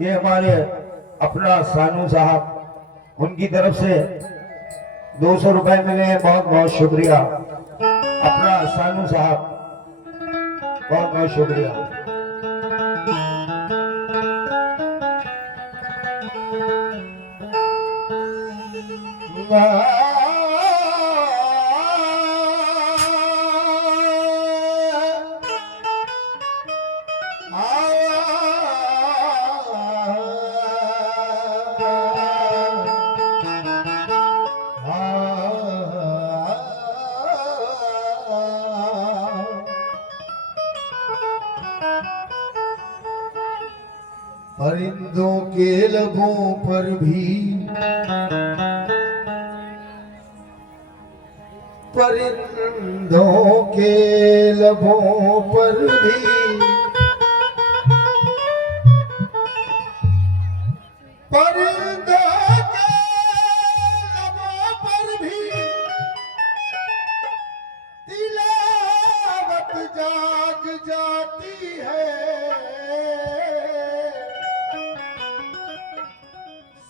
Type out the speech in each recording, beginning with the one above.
ये हमारे अपना सानू साहब, उनकी तरफ से 200 रुपए मिले हैं, बहुत बहुत शुक्रिया। अपना सानू साहब, बहुत बहुत शुक्रिया। परिंदों के लबों पर भी, परिंदों के लबों पर भी परिंदों के लबों पर भी तिलावत जाग जाती है।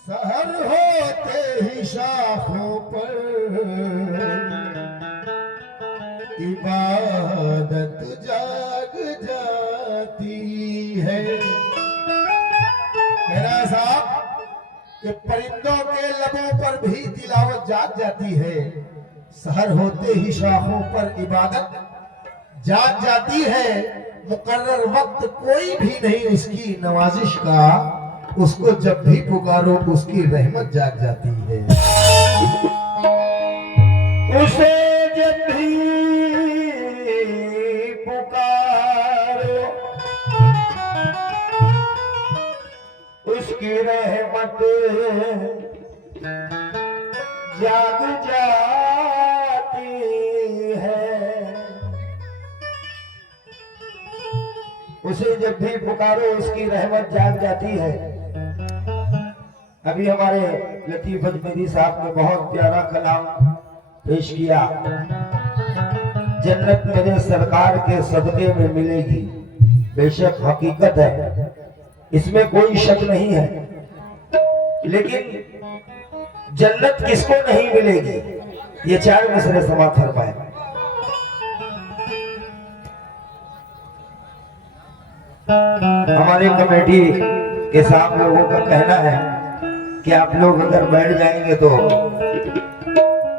सहर होते ही शाखों पर इबादत जाग जाती है। कह रहा है साहब कि परिंदों के लबों पर भी तिलावत जाग जाती है, सहर होते ही शाखों पर इबादत जाग जाती है। मुकर्रर वक्त कोई भी नहीं उसकी नवाजिश का, उसको जब भी पुकारो उसकी रहमत जाग जाती है। उसे जब भी पुकारो उसकी रहमत जाग जाती है। उसे जब भी पुकारो उसकी रहमत जाग जाती है। अभी हमारे लतीफ अजमेरी साहब ने बहुत प्यारा कलाम पेश किया, जन्नत मेरे सरकार के सदके में मिलेगी। बेशक हकीकत है, इसमें कोई शक नहीं है, लेकिन जन्नत किसको नहीं मिलेगी, ये 4 मिसरे समाप्त फरमाए। हमारी कमेटी के साथ लोगों का कहना है कि आप लोग अगर बैठ जाएंगे तो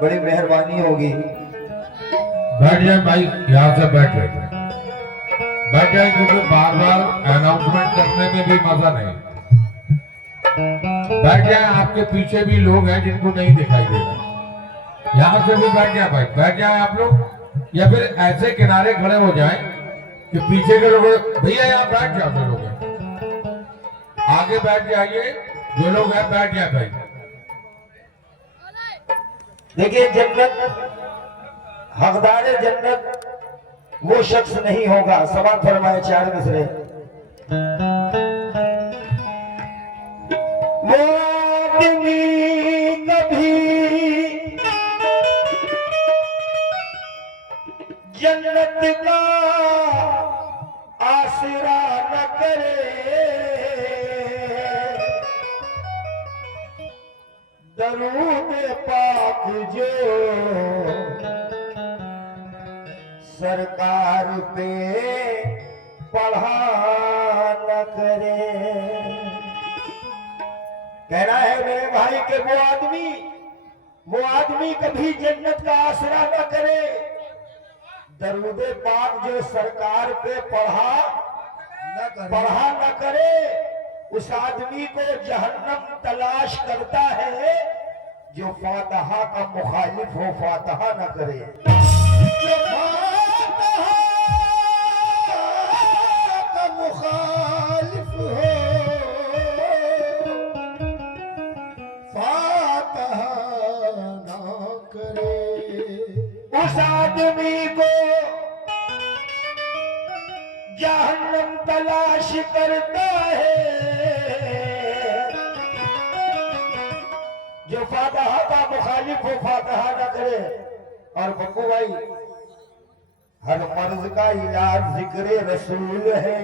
बड़ी मेहरबानी होगी। बैठ जाए भाई, यहाँ से बैठ जाए, क्योंकि बार बार अनाउंसमेंट करने में भी मजा नहीं। बैठ जाए, आपके पीछे भी लोग हैं जिनको नहीं दिखाई दे रहा। यहाँ से भी बैठ जाए भाई, बैठ जाए आप लोग, या फिर ऐसे किनारे खड़े हो जाए कि पीछे के लोग, भैया यहाँ बैठ जाओ। जो लोग हैं आगे बैठ जाइए, जो लोग हैं बैठ जाए भाई। देखिए, जन्नत, हकदार जन्नत वो शख्स नहीं होगा। समाप्त फरमाए 4 मिसरे। वो आदमी कभी जन्नत का आसरा न करे, दरूद पाक जो सरकार पे पढ़ा न करे। कहना है मेरे भाई के वो आदमी कभी जन्नत का आसरा न करे, दरूद पाक जो सरकार पे पढ़ा न करे। उस आदमी को जहन्नम तलाश करता है जो फातहा का मुखालिफ हो, फातहा न करे। जो फातहा का मुखालिफ हो, फातहा न करे। उस आदमी को जहन्नम तलाश करता है जो फातहा का मुखालिफ हो, फातहा न करे। और बब्बू भाई, हर मर्ज का इलाज जिक्र रसूल है।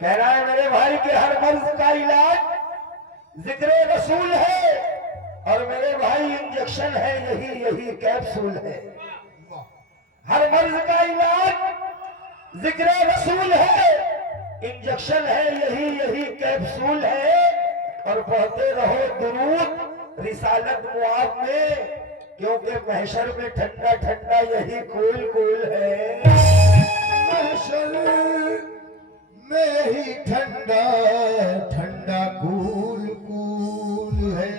कह रहा है मेरे भाई के हर मर्ज का इलाज जिक्र रसूल है, और मेरे भाई इंजेक्शन है यही कैप्सूल है। हर मर्ज का इलाज जिक्र रसूल है, इंजेक्शन है यही कैप्सूल है। और पढ़ते रहो दुरूद रिसालत मुआब में, क्योंकि महशर में ठंडा ठंडा यही कूल है। महशर में ही ठंडा ठंडा कूल है।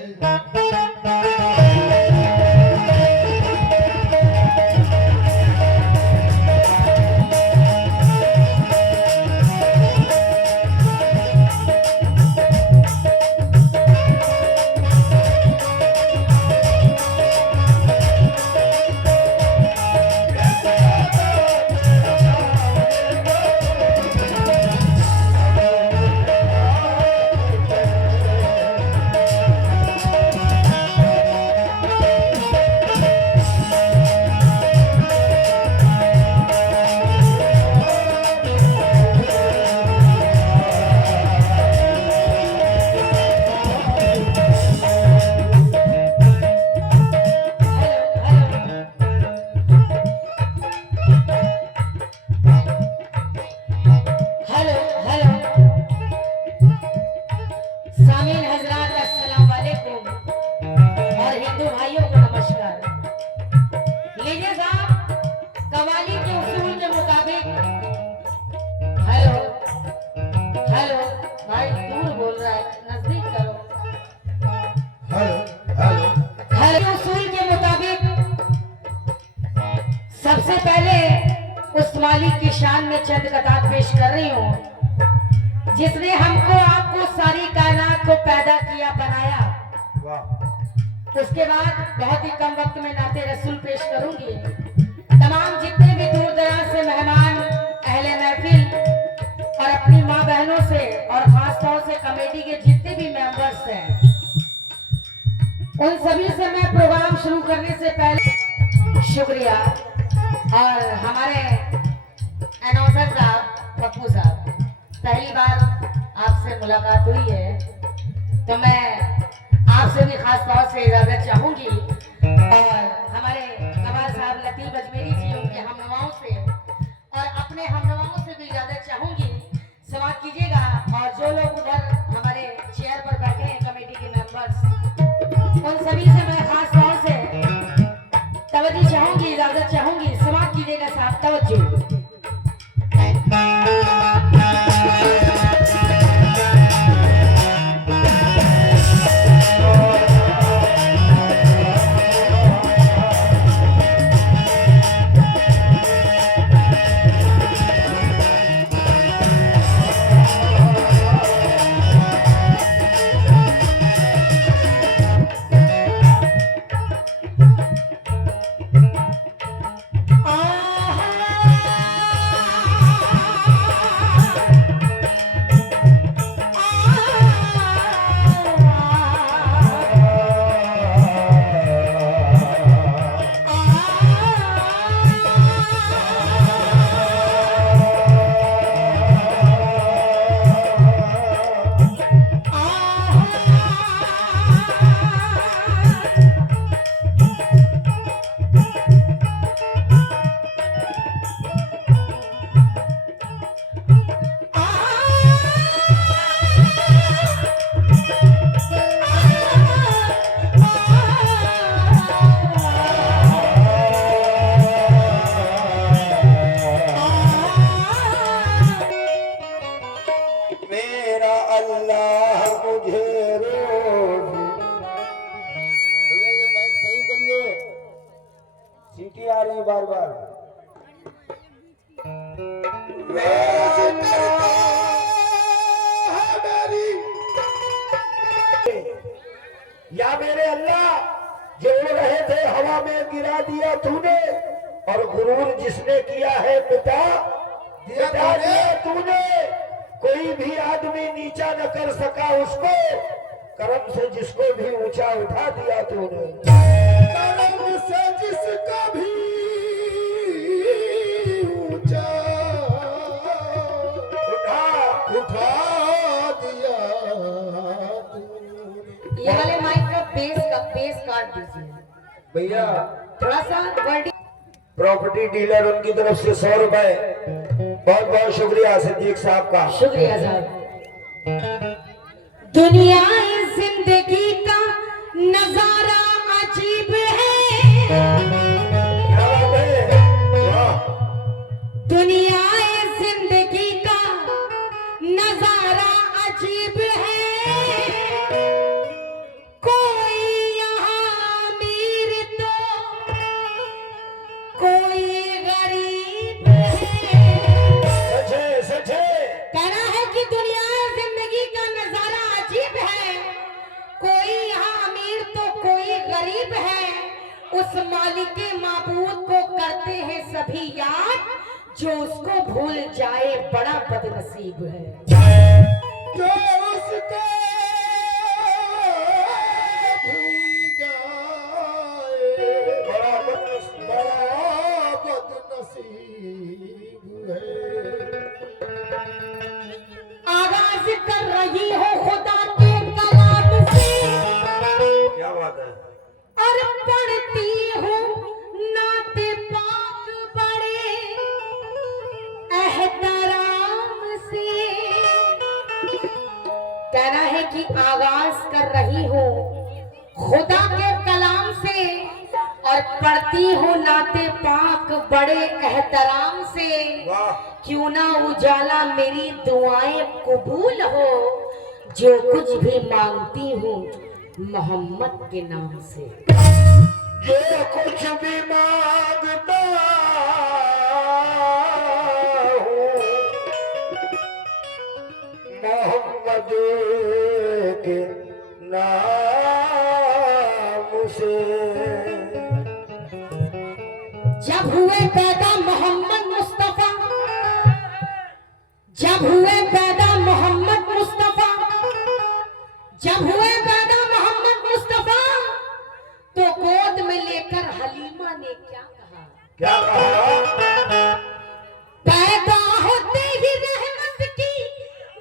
सबसे पहले उस मालिक की शान में चंद कतार पेश कर रही हूँ जिसने हमको आपको सारी कायनात को पैदा किया बनाया। उसके बाद बहुत ही कम वक्त में नाते रसूल पेश करूंगी। तमाम जितने भी दूर दराज से मेहमान अहले महफिल और अपनी माँ बहनों से और खास तौर से कमेटी के जितने भी मेंबर्स हैं, उन सभी से मैं प्रोग्राम शुरू करने से पहले शुक्रिया। और हमारे अनाउंसर साहब पप्पू साहब, पहली बार आपसे मुलाकात हुई है तो मैं आपसे भी खास तौर से इजाजत चाहूंगी। और हमारे कमाल साहब लतीफ अजमेरी जी, उनके हमनवाओं से और अपने हमनवाओं से भी इजाजत चाहूंगी। समाप्त कीजिएगा। और जो लोग उधर हमारे चेयर पर बैठे हैं कमेटी के मेंबर्स, उन सभी से मैं खास तौर से तवज्जो चाहूंगी, इजाजत चाहूंगी। समाप्त कीजिएगा साहब, तवज्जो। सीटी आ रही बार बार। या मेरे अल्लाह, जो उड़ रहे थे हवा में गिरा दिया तूने, और गुरूर जिसने किया है मिटा दिया तूने। कोई भी आदमी नीचा न कर सका उसको, करम से जिसको भी ऊंचा उठा दिया तूने। करम से जिसका भी ऊंचा उठा उठा भैया थोड़ा सा वर्ल्ड प्रॉपर्टी डीलर उनकी तरफ से 100 रुपए। बहुत बहुत शुक्रिया सिद्दीक साहब का। शुक्रिया साहब। दुनिया जिंदगी का नजारा अजीब है, क्या बात है, वाह। दुनिया जिंदगी का नजारा अजीब है, कोई यहाँ अमीर तो कोई गरीब है। सच है, सच है। कहना है कि दुनिया जिंदगी का नजारा अजीब है, कोई यहाँ अमीर तो कोई गरीब है। उस मालिके माबूद को करते हैं सभी याद, जो उसको भूल जाए बड़ा बदनसीब है। जो उसको भूल जाए बड़ा बदनसीब। बड़ा बदनसीब है। आगाज कर रही हो खुदा के कलाम से, क्या बात है। और पढ़ती हूँ नाते पाक बड़े एहतराम से। कहना है कि आगाज कर रही हूँ खुदा के कलाम से, और पढ़ती हूँ नाते पाक बड़े एहतराम से। वाह। क्यों ना उजाला मेरी दुआएं कबूल हो, जो कुछ भी मांगती हूँ मोहम्मद के नाम से। जो कुछ भी मांगता हूँ मोहम्मद के नाम से। जब हुए पैदा मोहम्मद मुस्तफा, जब हुए पैदा मोहम्मद मुस्तफा, जब हुए पैदा मोहम्मद मुस्तफा, तो गोद में लेकर हलीमा ने क्या कहा? क्या कहा? पैदा होते ही रहमत की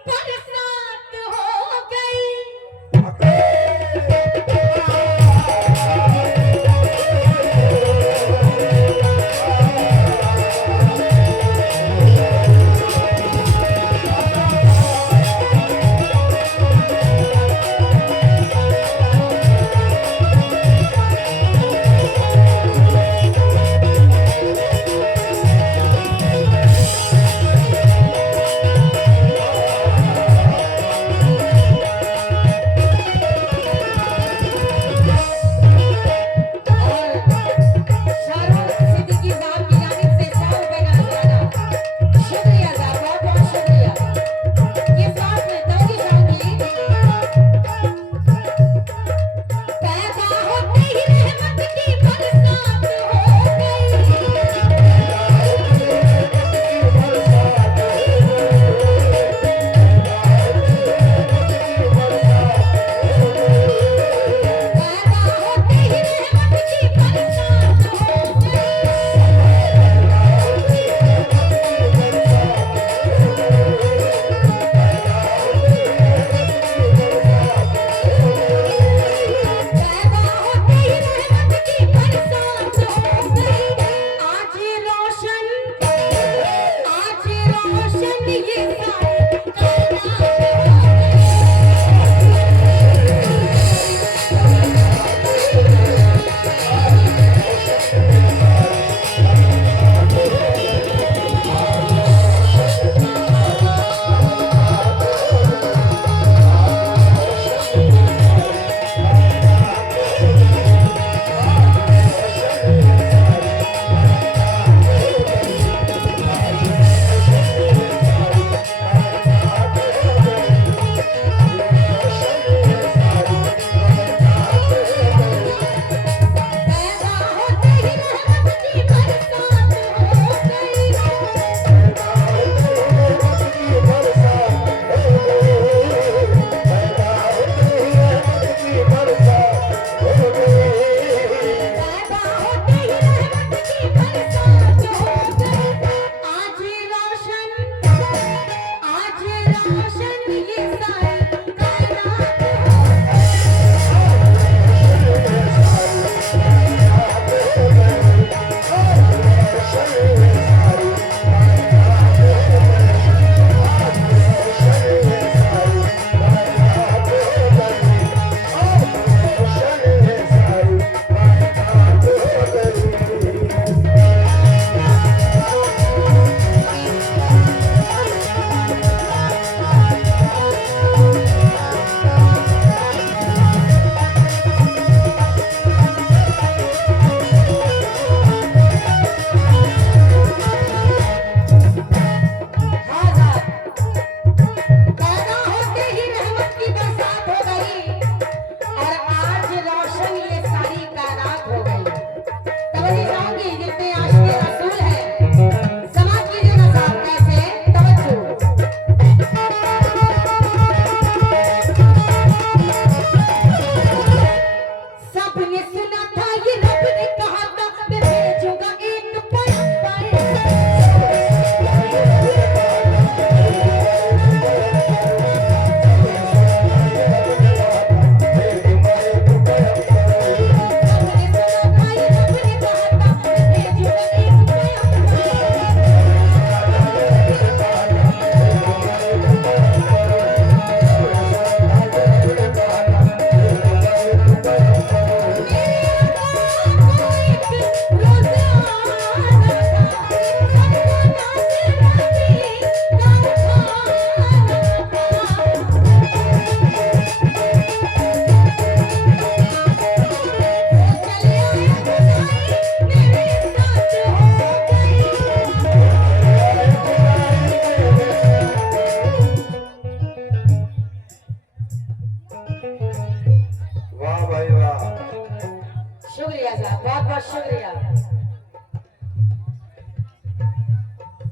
बरसात हो गई।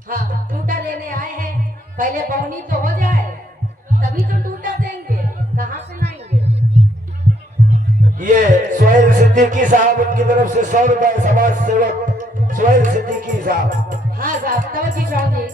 हाँ टूटा लेने आए हैं, पहले बौनी तो हो जाए तभी तो टूटा देंगे, कहाँ से लाएंगे। ये सोहेल सिद्दीकी साहब उनकी तरफ से 100 रुपए समाज सेवक सोहेल सिद्दीकी साहब। हाँ साहब तवज्जो चाहूंगी।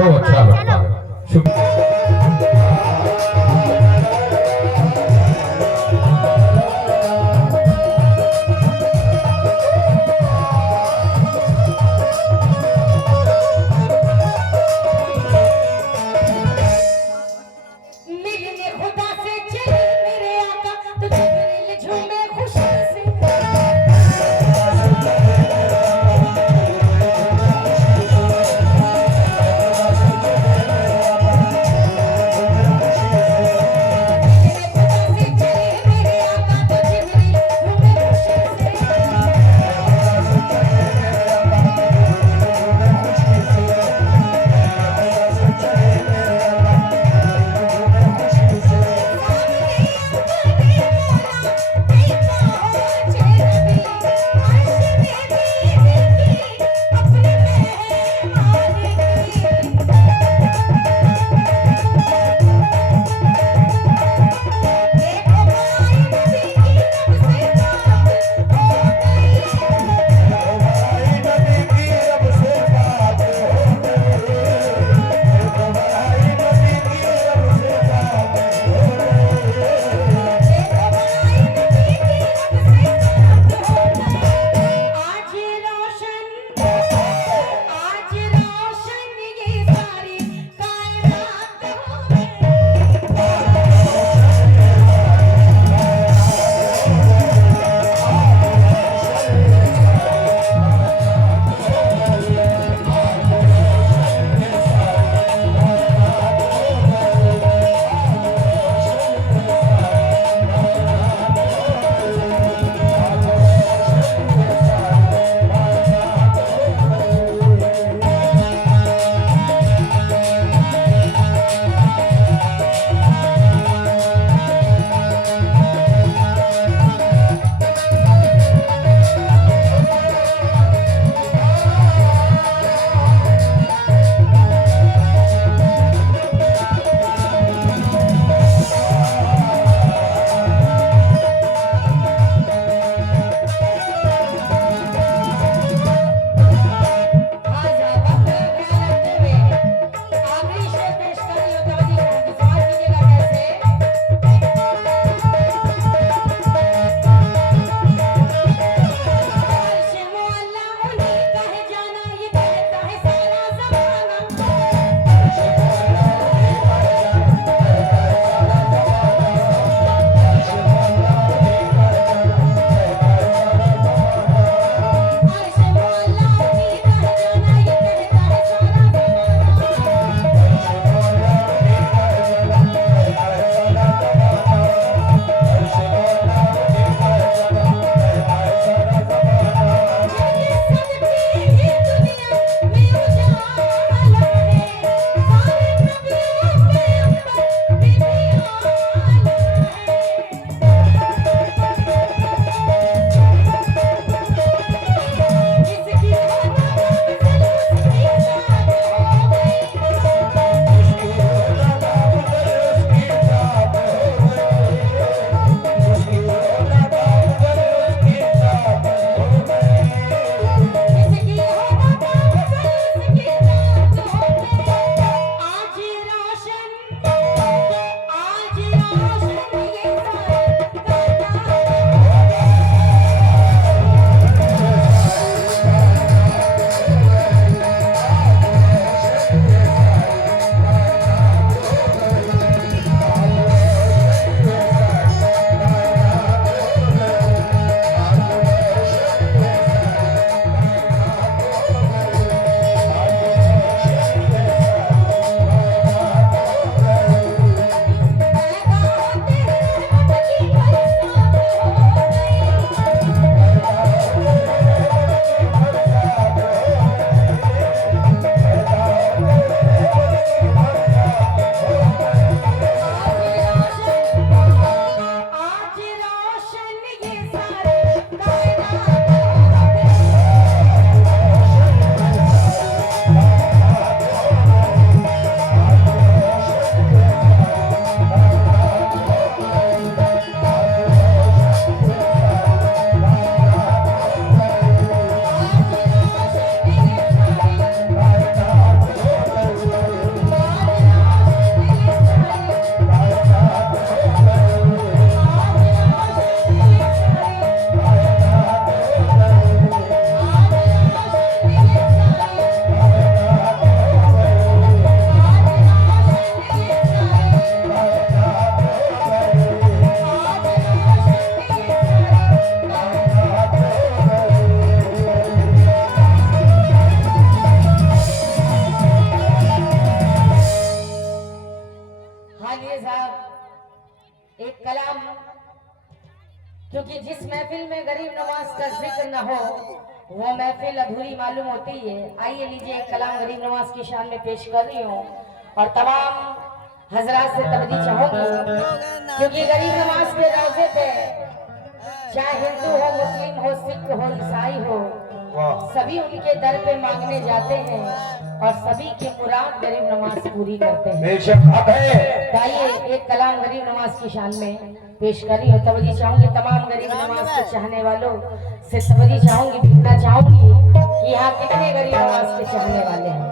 बहुत अच्छा लगता है। शुक्रिया। मिलने खुदा से चले मेरे आका तो जिब्रील झूमे खुशी से। क्योंकि जिस महफिल में गरीब नवाज का जिक्र न हो वो महफिल अधूरी मालूम होती है। आइए लीजिए एक कलाम गरीब नवाज की शान में पेश कर रही हूँ और तमाम हजरात से तवज्जो चाहूंगी, क्योंकि गरीब नवाज के रोजे पे चाहे हिंदू हो, मुस्लिम हो, सिख हो, ईसाई हो, सभी उनके दर पे मांगने जाते हैं और सभी की मुराद गरीब नवाज पूरी करते हैं। बेशक अब है। आइए एक कलाम गरीब नवाज की शान में पेश कर रही हूँ। तवज्जो चाहूंगी तमाम गरीब नवाज के चाहने वालों से, तवज्जो चाहूंगी, देखना चाहूंगी कि यहाँ कितने गरीब नवाज के चाहने वाले हैं।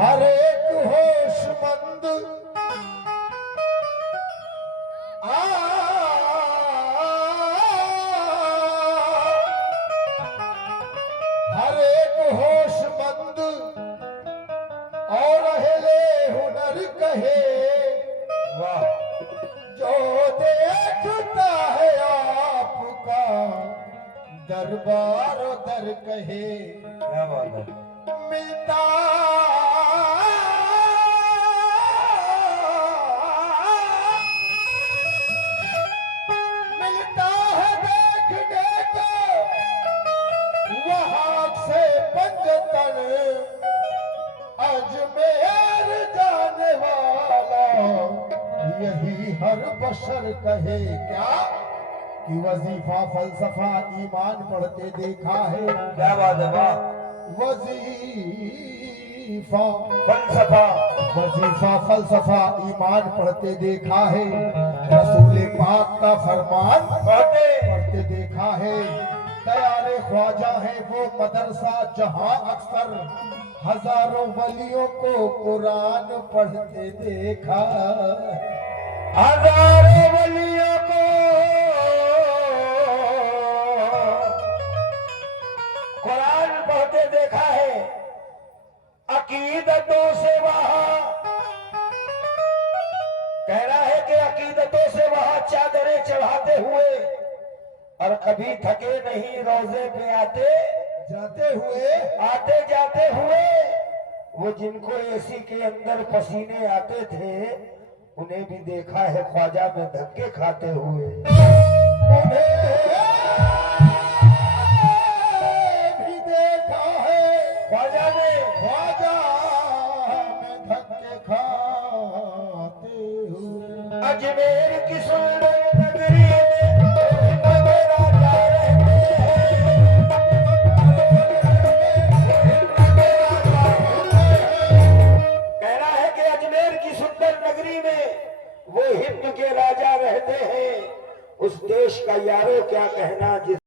हर एक होशमंद हर एक होशमंद और अहले हुनर कहे वाह, जो देखता है आपका दरबार दर कहे। क्या बात है। मिलता मिलता है देखने को वहां से पंजतन, अजमेर जाने वाला यही हर बशर कहे। क्या कि वजीफा फलसफा ईमान पढ़ते देखा है। क्या बात है। वाह। वजीफा फलसफा वजीफा फलसफा ईमान पढ़ते देखा है। रसूल पाक का फरमान पढ़ते देखा है। दयारे ख्वाजा है वो मदरसा जहां अक्सर हजारों वलियों को कुरान पढ़ते देखा। हजारों वलियों को कुरान पढ़ते देखा है, अकीदतों से वहां कह रहा है कि अकीदतों से वहां चादरें चढ़ाते हुए और कभी थके नहीं रोजे पे आते जाते हुए वो जिनको एसी के अंदर पसीने आते थे उन्हें भी देखा है ख्वाजा में धक्के खाते हुए। उन्हें भी देखा है ख्वाजा में धक्के खाते हुए। अजमेर की सुंदर नगरी में राजा रहते हैं। कह रहा है कि अजमेर की सुंदर नगरी में वो हिंद के राजा रहते हैं। उस देश का यारो क्या कहना जिस